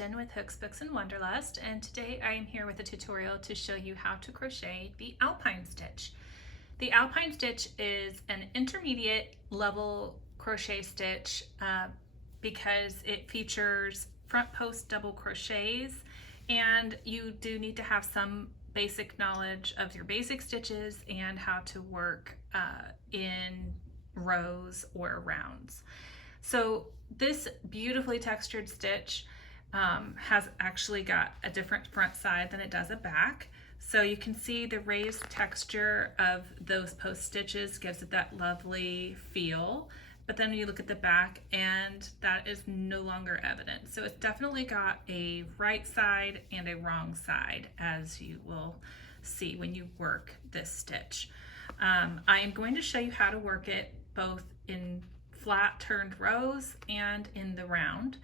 Kristen with Hooks, Books, and Wanderlust, and today I am here with a tutorial to show you how to crochet the Alpine Stitch. The Alpine Stitch is an intermediate level crochet stitch because it features front post double crochets, and you do need to have some basic knowledge of your basic stitches and how to work in rows or rounds. So this beautifully textured stitch has actually got a different front side than it does a back. So you can see the raised texture of those post stitches gives it that lovely feel. But then you look at the back and that is no longer evident. So it's definitely got a right side and a wrong side, as you will see when you work this stitch. I am going to show you how to work it both in flat turned rows and in the round.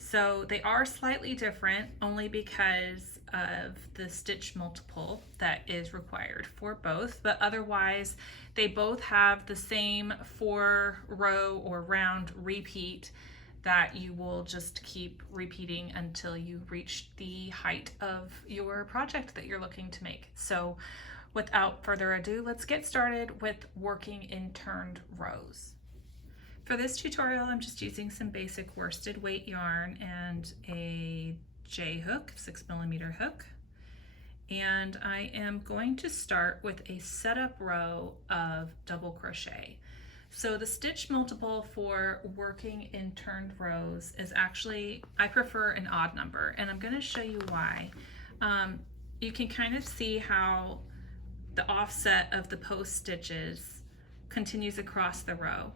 So they are slightly different only because of the stitch multiple that is required for both, but otherwise they both have the same 4-row or round repeat that you will just keep repeating until you reach the height of your project that you're looking to make. So without further ado, let's get started with working in turned rows. For this tutorial, I'm just using some basic worsted weight yarn and a J-hook, 6mm hook. And I am going to start with a setup row of double crochet. So the stitch multiple for working in turned rows is actually, I prefer an odd number, and I'm going to show you why. You can kind of see how the offset of the post stitches continues across the row.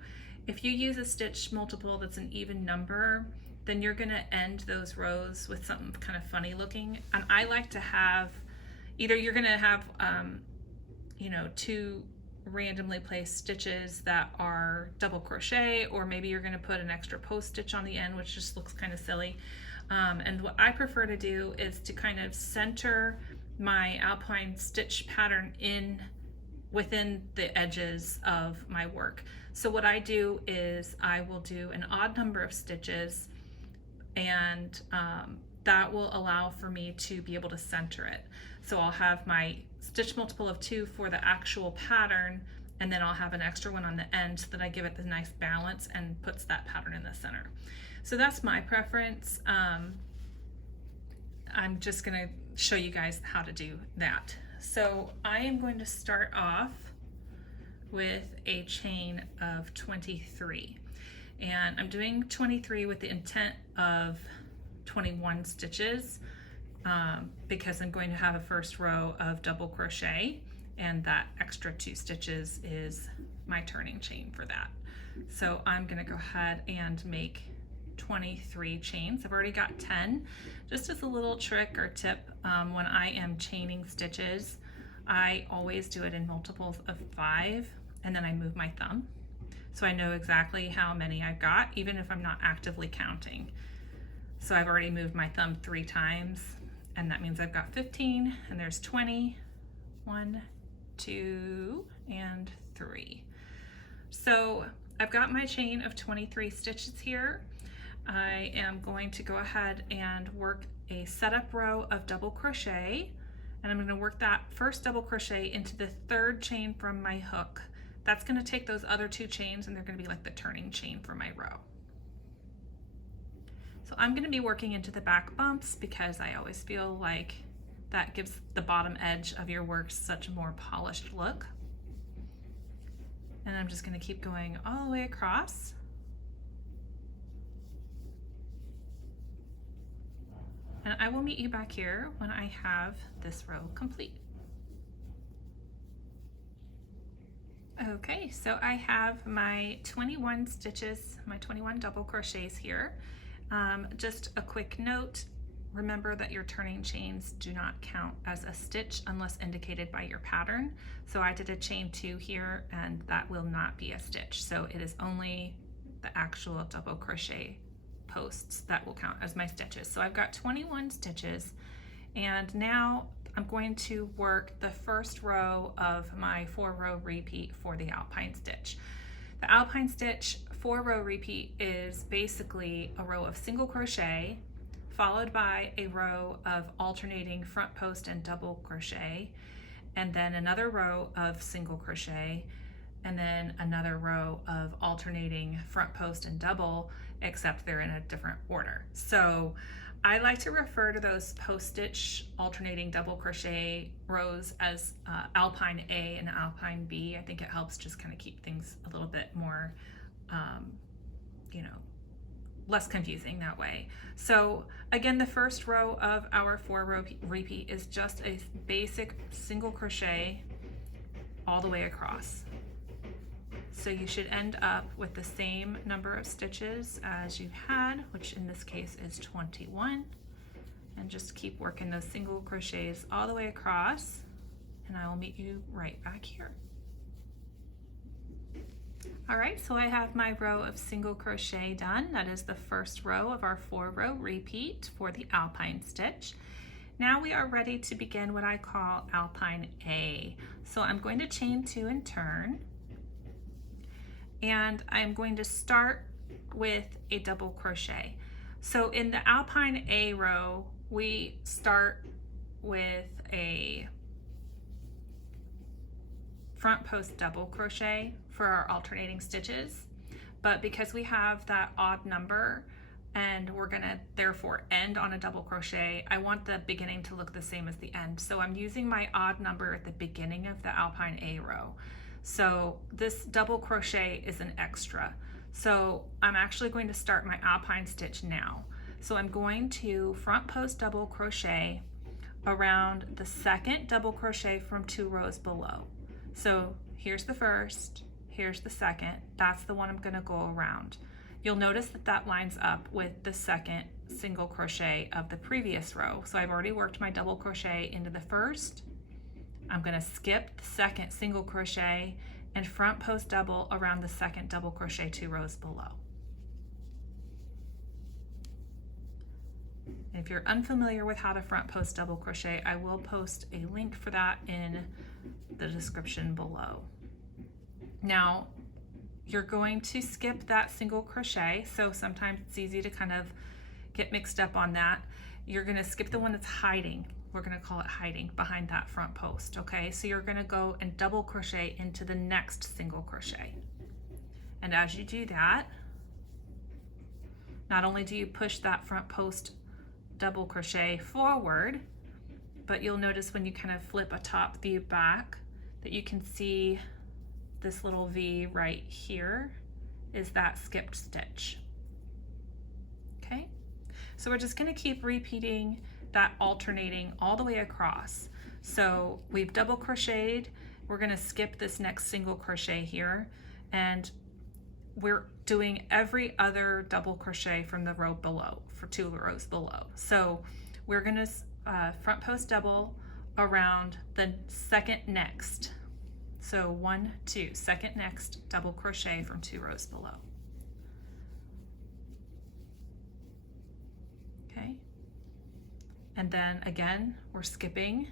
If you use a stitch multiple that's an even number, then you're going to end those rows with something kind of funny looking. And I like to have, either you're going to have, two randomly placed stitches that are double crochet, or maybe you're going to put an extra post stitch on the end, which just looks kind of silly. And what I prefer to do is to kind of center my Alpine Stitch pattern within the edges of my work. So what I do is I will do an odd number of stitches, and that will allow for me to be able to center it. So I'll have my stitch multiple of 2 for the actual pattern, and then I'll have an extra one on the end so that I give it the nice balance and puts that pattern in the center. So that's my preference. I'm just going to show you guys how to do that. So I am going to start off with a chain of 23, and I'm doing 23 with the intent of 21 stitches because I'm going to have a first row of double crochet, and that extra 2 stitches is my turning chain for that. So I'm going to go ahead and make 23 chains. I've already got 10. Just as a little trick or tip, when I am chaining stitches, I always do it in multiples of 5, and then I move my thumb so I know exactly how many I've got, even if I'm not actively counting. So I've already moved my thumb 3 times, and that means I've got 15, and there's 20, 1, 2, and 3. So I've got my chain of 23 stitches here. I am going to go ahead and work a setup row of double crochet, and I'm going to work that first double crochet into the 3rd chain from my hook. That's going to take those other 2 chains, and they're going to be like the turning chain for my row. So I'm going to be working into the back bumps because I always feel like that gives the bottom edge of your work such a more polished look. And I'm just going to keep going all the way across. And I will meet you back here when I have this row complete. Okay, so I have my 21 stitches, my 21 double crochets here. Just a quick note, remember that your turning chains do not count as a stitch unless indicated by your pattern. So I did a chain 2 here, and that will not be a stitch. So it is only the actual double crochet posts that will count as my stitches. So I've got 21 stitches, and now I'm going to work the first row of my 4-row repeat for the Alpine Stitch. The Alpine Stitch 4-row repeat is basically a row of single crochet followed by a row of alternating front post and double crochet, and then another row of single crochet, and then another row of alternating front post and double, except they're in a different order. So I like to refer to those post stitch alternating double crochet rows as Alpine A and Alpine B. I think it helps just kind of keep things a little bit more, less confusing that way. So again, the first row of our 4-row repeat is just a basic single crochet all the way across. So you should end up with the same number of stitches as you had, which in this case is 21. And just keep working those single crochets all the way across, and I will meet you right back here. All right, so I have my row of single crochet done. That is the first row of our 4-row repeat for the Alpine stitch. Now we are ready to begin what I call Alpine A. So I'm going to chain 2 and turn. And I'm going to start with a double crochet. So in the Alpine A row, we start with a front post double crochet for our alternating stitches, but because we have that odd number and we're gonna therefore end on a double crochet, I want the beginning to look the same as the end. So I'm using my odd number at the beginning of the Alpine A row. So this double crochet is an extra. So I'm actually going to start my Alpine stitch now. So I'm going to front post double crochet around the second double crochet from 2 rows below. So here's the first, here's the second, that's the one I'm going to go around. You'll notice that that lines up with the second single crochet of the previous row. So I've already worked my double crochet into the first. I'm going to skip the second single crochet and front post double around the second double crochet 2 rows below. And if you're unfamiliar with how to front post double crochet, I will post a link for that in the description below. Now, you're going to skip that single crochet, so sometimes it's easy to kind of get mixed up on that. You're going to skip the one that's hiding. We're going to call it hiding behind that front post, okay? So you're going to go and double crochet into the next single crochet. And as you do that, not only do you push that front post double crochet forward, but you'll notice when you kind of flip a top view back that you can see this little V right here is that skipped stitch. Okay, so we're just going to keep repeating that alternating all the way across. So we've double crocheted, we're going to skip this next single crochet here, and we're doing every other double crochet from the row below, for 2 rows below. So we're going to front post double around the second next. So 1, 2, second next double crochet from 2 rows below. Okay, and then again we're skipping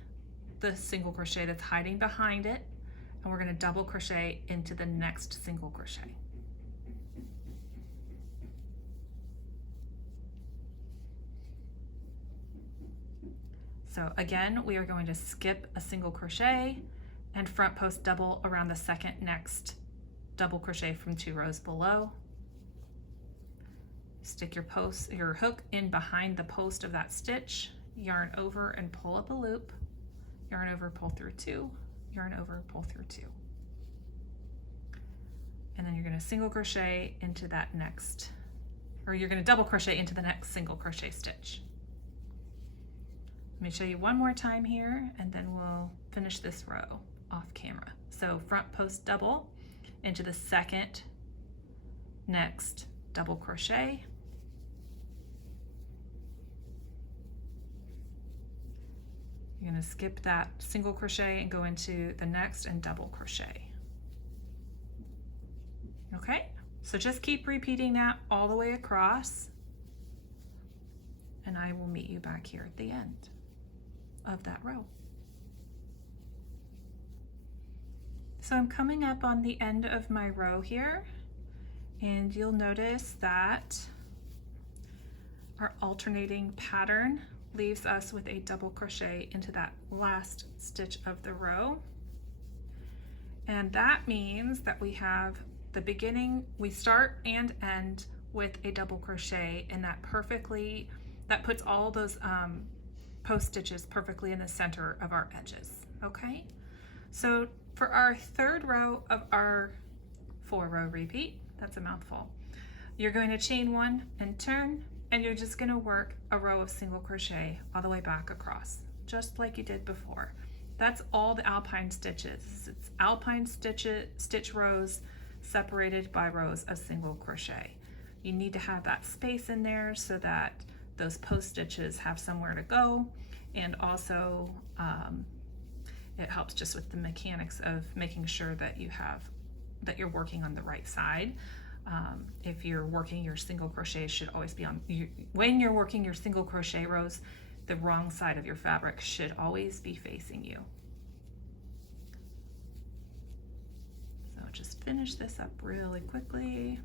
the single crochet that's hiding behind it, and we're going to double crochet into the next single crochet. So again, we are going to skip a single crochet and front post double around the second next double crochet from 2 rows below. Stick your hook in behind the post of that stitch, yarn over and pull up a loop, yarn over, pull through 2, yarn over, pull through 2. And then you're going to single crochet into that next, or you're going to double crochet into the next single crochet stitch. Let me show you one more time here, and then we'll finish this row off camera. So front post double into the second next double crochet. You're going to skip that single crochet and go into the next and double crochet. Okay, so just keep repeating that all the way across, and I will meet you back here at the end of that row. So I'm coming up on the end of my row here, and you'll notice that our alternating pattern leaves us with a double crochet into that last stitch of the row. And that means that we have the beginning, we start and end with a double crochet, and that puts all those post stitches perfectly in the center of our edges, okay? So for our third row of our 4-row repeat, that's a mouthful, you're going to chain 1 and turn, and you're just going to work a row of single crochet all the way back across, just like you did before. That's all the Alpine stitches. It's Alpine stitch rows separated by rows of single crochet. You need to have that space in there so that those post stitches have somewhere to go, and also it helps just with the mechanics of making sure that you're working on the right side. If you're working your single crochet, should always be on, when you're working your single crochet rows, the wrong side of your fabric should always be facing you. So just finish this up really quickly.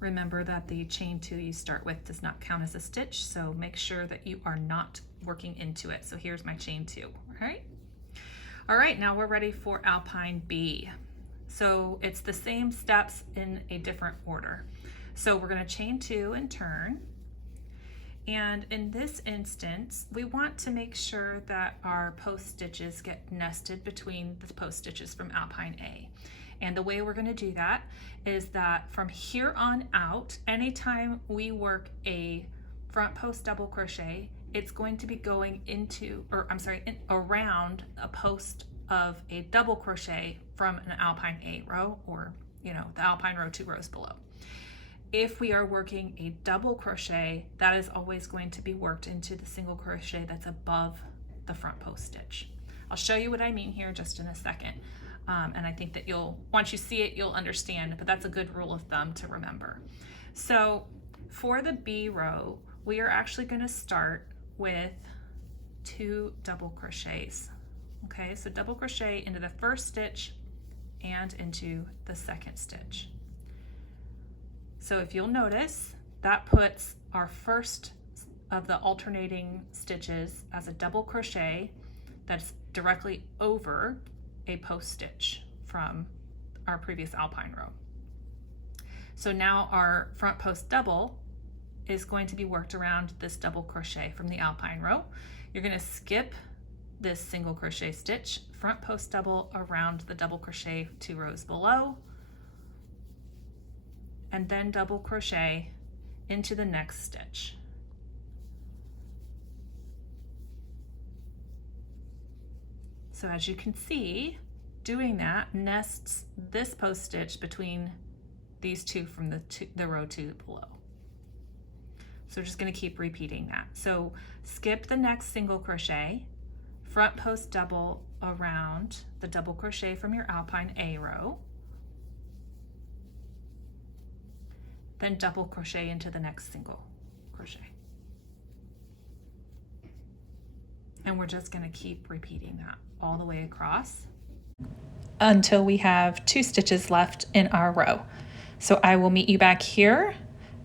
Remember that the chain 2 you start with does not count as a stitch, so make sure that you are not working into it. So here's my chain 2, all right? All right, now we're ready for Alpine B. So it's the same steps in a different order. So we're going to chain 2 and turn. And in this instance, we want to make sure that our post stitches get nested between the post stitches from Alpine A. And the way we're going to do that is that from here on out, anytime we work a front post double crochet, it's going to be going into, around a post of a double crochet from an Alpine A row, or the Alpine row 2 rows below. If we are working a double crochet, that is always going to be worked into the single crochet that's above the front post stitch. I'll show you what I mean here just in a second. And I think that once you see it, you'll understand, but that's a good rule of thumb to remember. So for the B row, we are actually going to start with 2 double crochets. Okay, so double crochet into the first stitch and into the second stitch. So if you'll notice, that puts our first of the alternating stitches as a double crochet that's directly over a post stitch from our previous Alpine row. So now our front post double is going to be worked around this double crochet from the Alpine row. You're going to skip this single crochet stitch, front post double around the double crochet 2 rows below, and then double crochet into the next stitch. So as you can see, doing that nests this post stitch between these 2 from the row 2 below. So we're just going to keep repeating that. So skip the next single crochet, front post double around the double crochet from your Alpine A row, then double crochet into the next single crochet. And we're just going to keep repeating that all the way across until we have 2 stitches left in our row. So I will meet you back here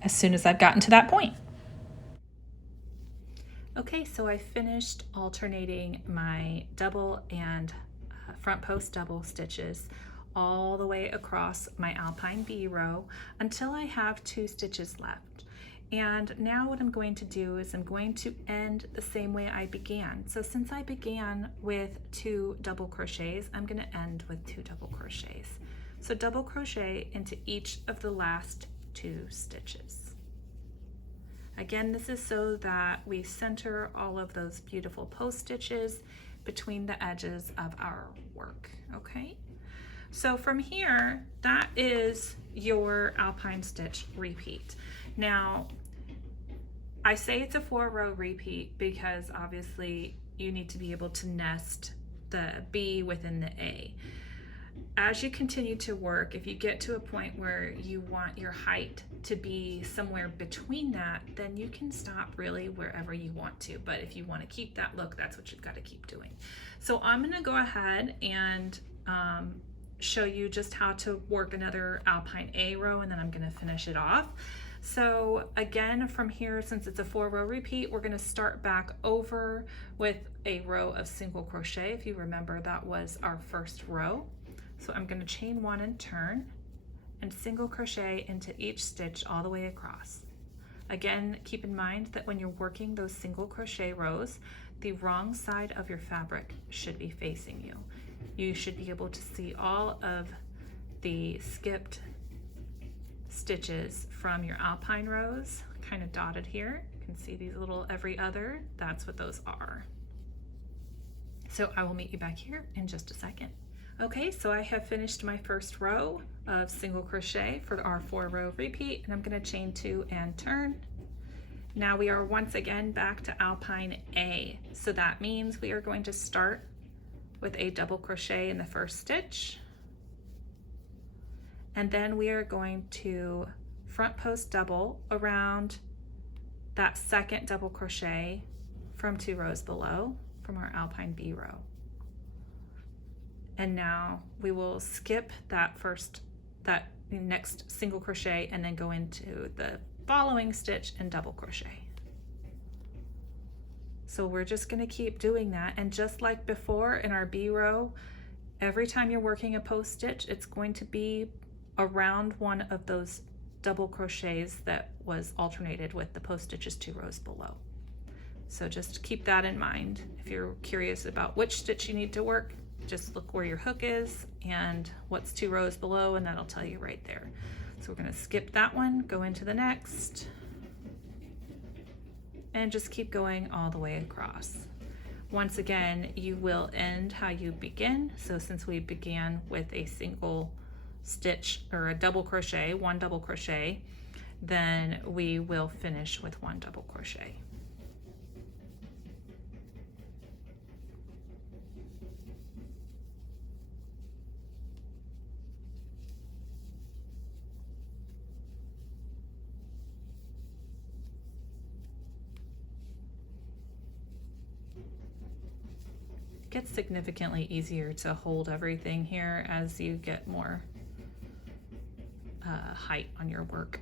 as soon as I've gotten to that point. Okay, so I finished alternating my double and front post double stitches all the way across my Alpine B row until I have 2 stitches left. And now what I'm going to do is I'm going to end the same way I began. So since I began with 2 double crochets, I'm going to end with 2 double crochets. So double crochet into each of the last 2 stitches. Again, this is so that we center all of those beautiful post stitches between the edges of our work, okay? So from here, that is your Alpine Stitch repeat. Now, I say it's a 4-row repeat because obviously you need to be able to nest the B within the A. As you continue to work, if you get to a point where you want your height to be somewhere between that, then you can stop really wherever you want to. But if you want to keep that look, that's what you've got to keep doing. So I'm going to go ahead and show you just how to work another Alpine A row, and then I'm going to finish it off. So again, from here, since it's a 4-row repeat, we're going to start back over with a row of single crochet. If you remember, that was our first row. So I'm going to chain 1 and turn and single crochet into each stitch all the way across. Again, keep in mind that when you're working those single crochet rows, the wrong side of your fabric should be facing you. You should be able to see all of the skipped stitches from your Alpine rows, kind of dotted here. You can see these little every other, that's what those are. So I will meet you back here in just a second. Okay, so I have finished my first row of single crochet for our 4-row repeat, and I'm going to chain 2 and turn. Now we are once again back to Alpine A. So that means we are going to start with a double crochet in the first stitch. And then we are going to front post double around that second double crochet from 2 rows below from our Alpine B row. And now we will skip that next single crochet and then go into the following stitch and double crochet. So we're just going to keep doing that, and just like before in our B row, every time you're working a post stitch, it's going to be around one of those double crochets that was alternated with the post stitches 2 rows below. So just keep that in mind. If you're curious about which stitch you need to work, just look where your hook is and what's 2 rows below, and that'll tell you right there. So we're going to skip that one, go into the next, and just keep going all the way across. Once again, you will end how you begin. So since we began with a single stitch or a double crochet, 1 double crochet, then we will finish with 1 double crochet. It gets significantly easier to hold everything here as you get more height on your work.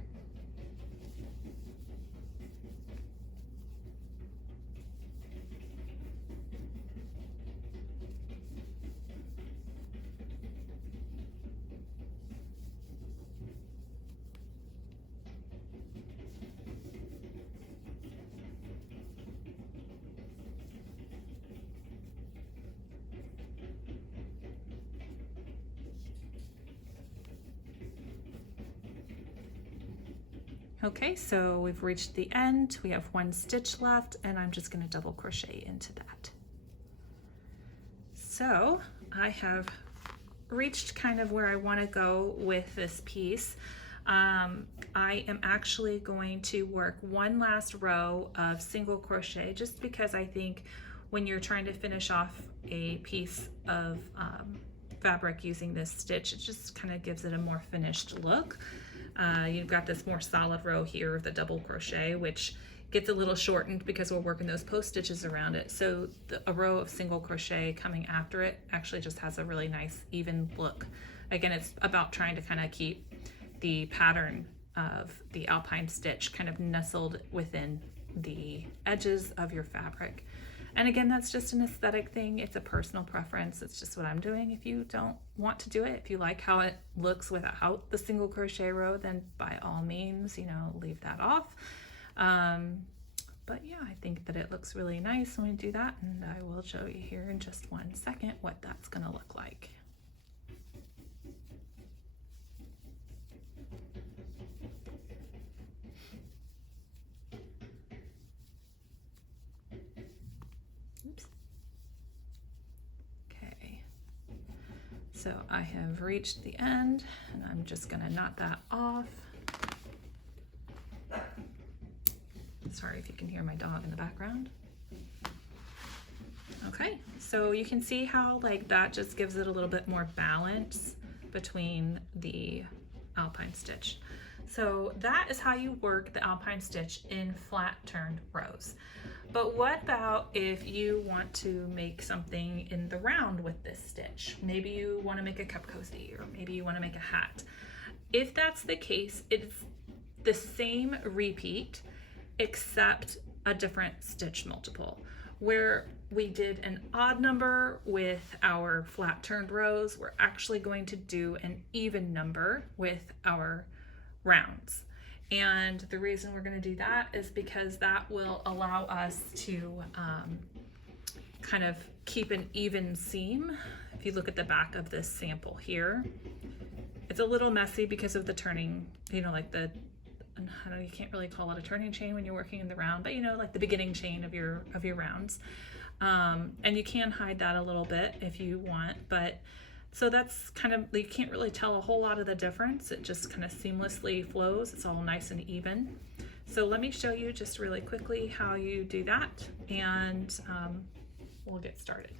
Okay, so we've reached the end. We have 1 stitch left, and I'm just going to double crochet into that. So I have reached kind of where I want to go with this piece. I am actually going to work 1 last row of single crochet, just because I think when you're trying to finish off a piece of fabric using this stitch, it just kind of gives it a more finished look. You've got this more solid row here of the double crochet, which gets a little shortened because we're working those post stitches around it. So a row of single crochet coming after it actually just has a really nice even look. Again, it's about trying to kind of keep the pattern of the Alpine stitch kind of nestled within the edges of your fabric. And again, that's just an aesthetic thing. It's a personal preference. It's just what I'm doing. If you don't want to do it, if you like how it looks without the single crochet row, then by all means, leave that off. But yeah, I think that it looks really nice when we do that, and I will show you here in just 1 second what that's gonna look like. So I have reached the end, and I'm just gonna knot that off. Sorry if you can hear my dog in the background. Okay, so you can see how that just gives it a little bit more balance between the Alpine stitch. So that is how you work the Alpine stitch in flat turned rows. But what about if you want to make something in the round with this stitch? Maybe you want to make a cup cozy, or maybe you want to make a hat. If that's the case, it's the same repeat except a different stitch multiple. Where we did an odd number with our flat turned rows, we're actually going to do an even number with our rounds. And the reason we're going to do that is because that will allow us to kind of keep an even seam. If you look at the back of this sample here, it's a little messy because of the turning, you know, like the, I know you can't really call it a turning chain when you're working in the round, but you know, like the beginning chain of your rounds. And you can hide that a little bit if you want, but so that's kind of, you can't really tell a whole lot of the difference. It just kind of seamlessly flows. It's all nice and even. So let me show you just really quickly how you do that, and we'll get started.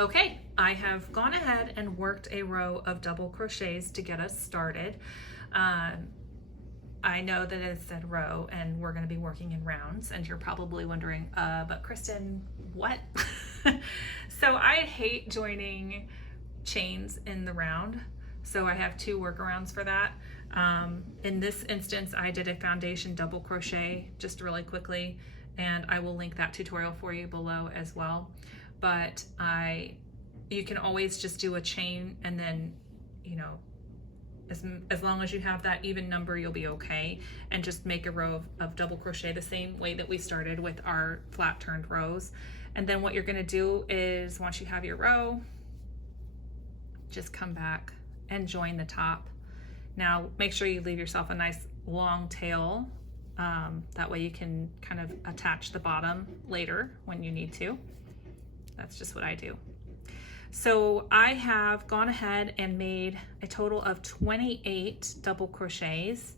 Okay, I have gone ahead and worked a row of double crochets to get us started. I know that it said row and we're going to be working in rounds, and you're probably wondering, but Kristen, what? So I hate joining chains in the round, so I have two workarounds for that. In this instance, I did a foundation double crochet just really quickly, and I will link that tutorial for you below as well. But you can always just do a chain, and then, you know, as long as you have that even number, you'll be okay, and just make a row of double crochet the same way that we started with our flat turned rows. And then what you're going to do is, once you have your row, just come back and join the top. Now make sure you leave yourself a nice long tail, that way you can kind of attach the bottom later when you need to. That's just what I do. So I have gone ahead and made a total of 28 double crochets,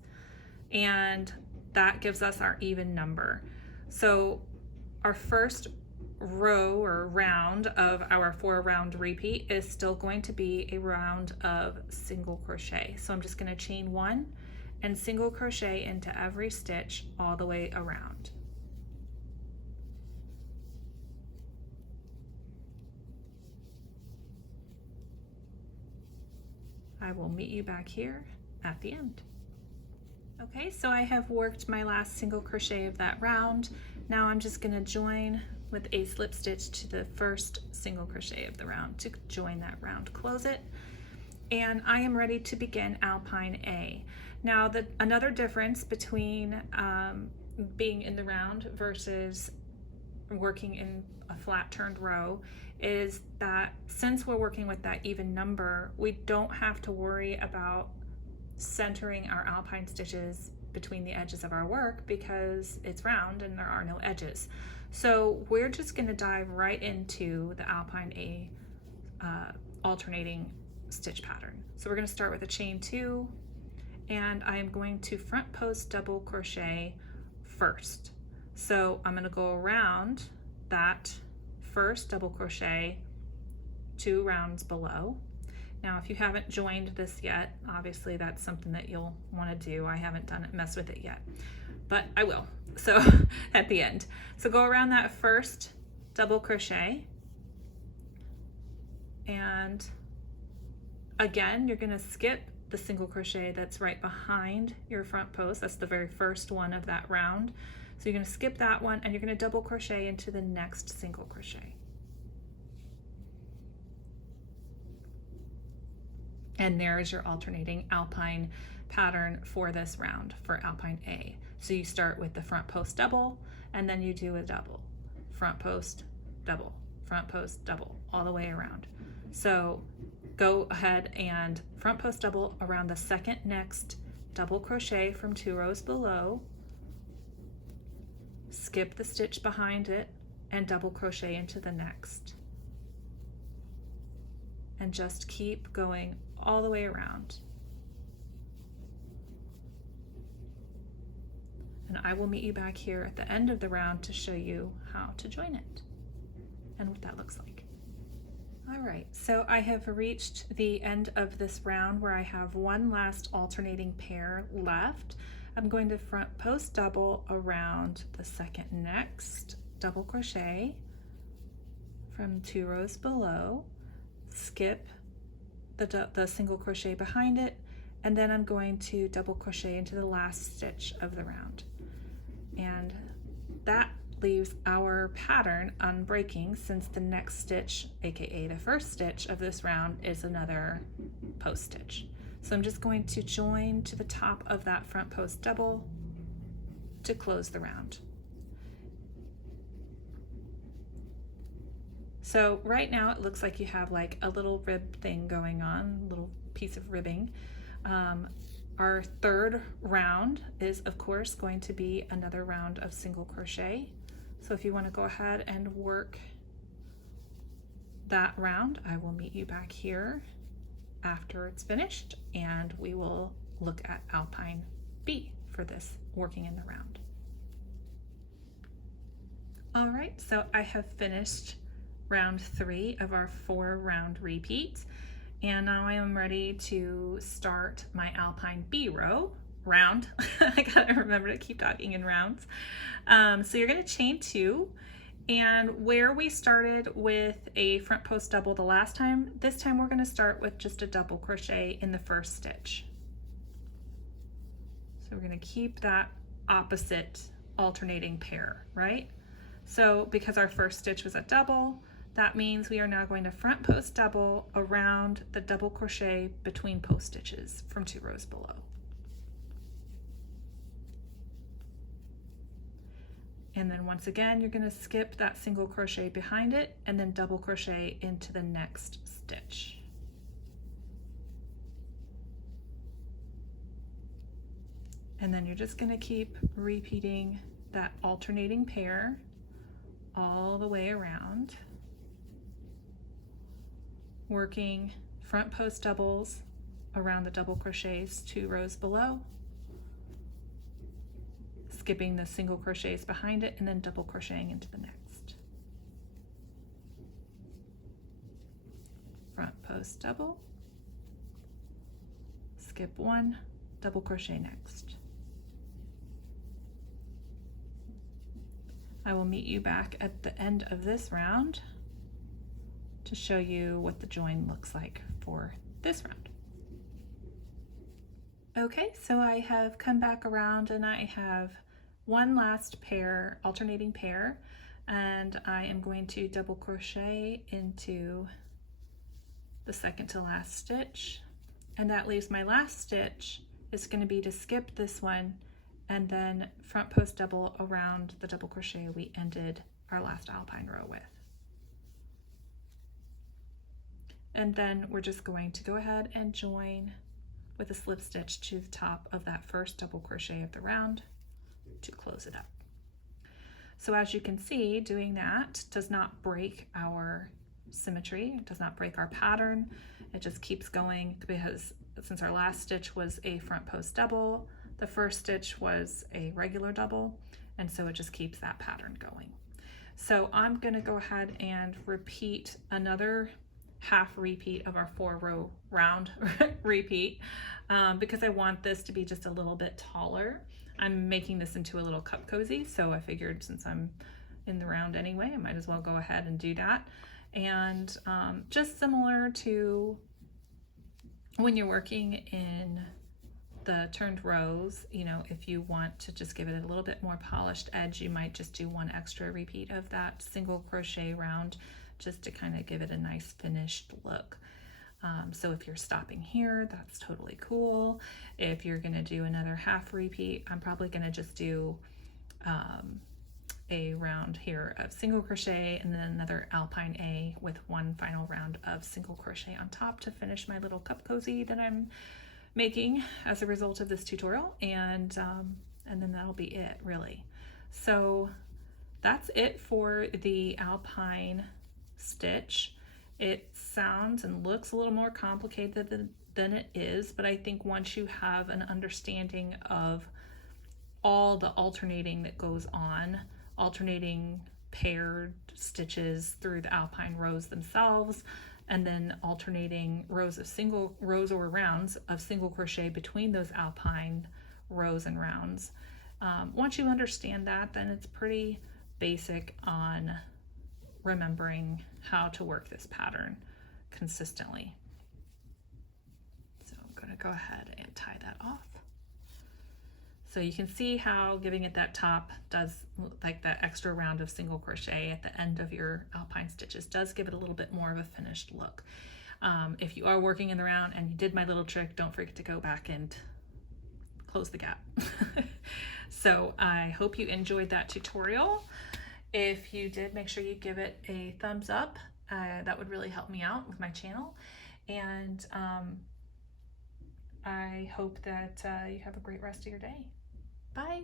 and that gives us our even number. So our first row or round of our 4 round repeat is still going to be a round of single crochet. So I'm just going to chain 1 and single crochet into every stitch all the way around. I will meet you back here at the end. Okay, so I have worked my last single crochet of that round. Now I'm just going to join with a slip stitch to the first single crochet of the round to join that round, close it, and I am ready to begin Alpine A. Now another difference between being in the round versus working in a flat turned row is that since we're working with that even number, we don't have to worry about centering our Alpine stitches between the edges of our work because it's round and there are no edges. So we're just going to dive right into the Alpine A alternating stitch pattern. So we're going to start with a chain 2, and I am going to front post double crochet first. So I'm going to go around that first double crochet 2 rounds below. Now if you haven't joined this yet, obviously that's something that you'll want to do. I haven't done it, messed with it yet, but I will. So at the end, so go around that first double crochet, and again you're going to skip the single crochet that's right behind your front post. That's the very first one of that round. So you're going to skip that one, and you're going to double crochet into the next single crochet. And there is your alternating Alpine pattern for this round for Alpine A. So you start with the front post double, and then you do a double, front post double, front post double, all the way around. So go ahead and front post double around the second next double crochet from 2 rows below, skip the stitch behind it, and double crochet into the next. And just keep going all the way around. And I will meet you back here at the end of the round to show you how to join it and what that looks like. All right, so I have reached the end of this round where I have one last alternating pair left. I'm going to front post double around the second next double crochet from 2 rows below, skip the single crochet behind it, and then I'm going to double crochet into the last stitch of the round. And that leaves our pattern unbreaking, since the next stitch, aka the first stitch of this round, is another post stitch. So I'm just going to join to the top of that front post double to close the round. So right now it looks like you have like a little rib thing going on, a little piece of ribbing. Our third round is of course going to be another round of single crochet. So if you want to go ahead and work that round, I will meet you back here after it's finished, and we will look at Alpine B for this working in the round. All right, so I have finished round 3 of our 4 round repeat, and now I am ready to start my Alpine B round. I gotta remember to keep talking in rounds. So you're gonna chain 2, and where we started with a front post double the last time, this time we're gonna start with just a double crochet in the first stitch. So we're gonna keep that opposite alternating pair, right? So because our first stitch was a double, that means we are now going to front post double around the double crochet between post stitches from 2 rows below. And then once again, you're going to skip that single crochet behind it and then double crochet into the next stitch. And then you're just going to keep repeating that alternating pair all the way around, working front post doubles around the double crochets 2 rows below, skipping the single crochets behind it, and then double crocheting into the next. Front post double, skip 1, double crochet next. I will meet you back at the end of this round to show you what the join looks like for this round. Okay, so I have come back around and I have one last pair, alternating pair, and I am going to double crochet into the second to last stitch, and that leaves my last stitch is going to be to skip this one and then front post double around the double crochet we ended our last Alpine row with. And then we're just going to go ahead and join with a slip stitch to the top of that first double crochet of the round to close it up. So as you can see, doing that does not break our symmetry, it does not break our pattern, it just keeps going, because since our last stitch was a front post double, the first stitch was a regular double, and so it just keeps that pattern going. So I'm going to go ahead and repeat another half repeat of our 4 row round repeat because I want this to be just a little bit taller. I'm making this into a little cup cozy, so I figured since I'm in the round anyway, I might as well go ahead and do that. And just similar to when you're working in the turned rows, you know, if you want to just give it a little bit more polished edge, you might just do 1 extra repeat of that single crochet round just to kind of give it a nice finished look. So if you're stopping here, that's totally cool. If you're gonna do another half repeat, I'm probably gonna just do a round here of single crochet and then another Alpine A with 1 final round of single crochet on top to finish my little cup cozy that I'm making as a result of this tutorial, and then that'll be it really. So that's it for the Alpine stitch. It sounds and looks a little more complicated than it is, but I think once you have an understanding of all the alternating that goes on, alternating paired stitches through the Alpine rows themselves, and then alternating rows or rounds of single crochet between those Alpine rows and rounds. Once you understand that, then it's pretty basic on remembering how to work this pattern consistently. So I'm going to go ahead and tie that off. So you can see how giving it that top does, like that extra round of single crochet at the end of your alpine stitches, does give it a little bit more of a finished look. If you are working in the round and you did my little trick, don't forget to go back and close the gap. So I hope you enjoyed that tutorial. If you did, make sure you give it a thumbs up. That would really help me out with my channel. And I hope that you have a great rest of your day. Bye.